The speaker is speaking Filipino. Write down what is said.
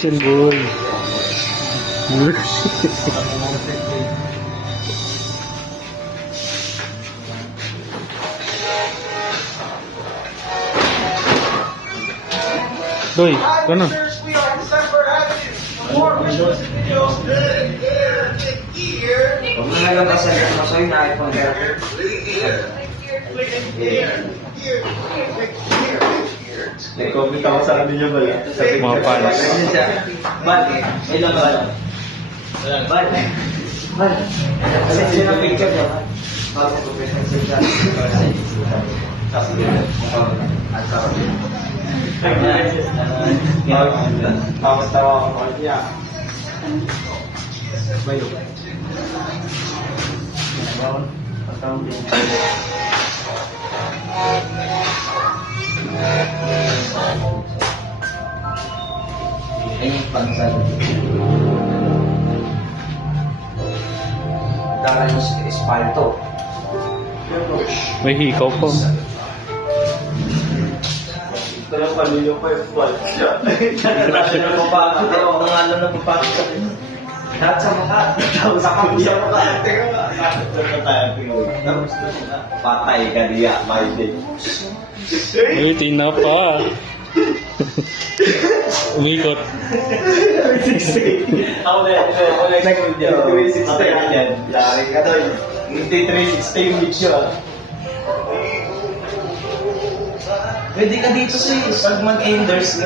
Action boy. Doy, ano? Huwag mo na lang masagot mo sa'yo na iPhone ka. Nag-comment ako sa ano niya ba? Mga fans. Bal, may lang bal. Bal. Bal. Kasi siya ng picture niya. Bago ko present siya. Tapos tawa ako pa niya. Bayo. Ay, pansal. Dara yung espalto. May hikaw po. Ito yung palilyo ko yung flight siya. Kasi na papakot. Ang ano na papakot sa akin. Lahat sa mukha. Tapos ako sa mukha. Teka nga. Ito na tayo pinag. Tapos na siya. Patay ka niya, my day. Uy, tina pa. Umikot. Ako na yan. Ako na yan. 360 yan. Lari ka doon. Hindi 360 yung video ah. Pwede ka dito sis. Pag mag-enders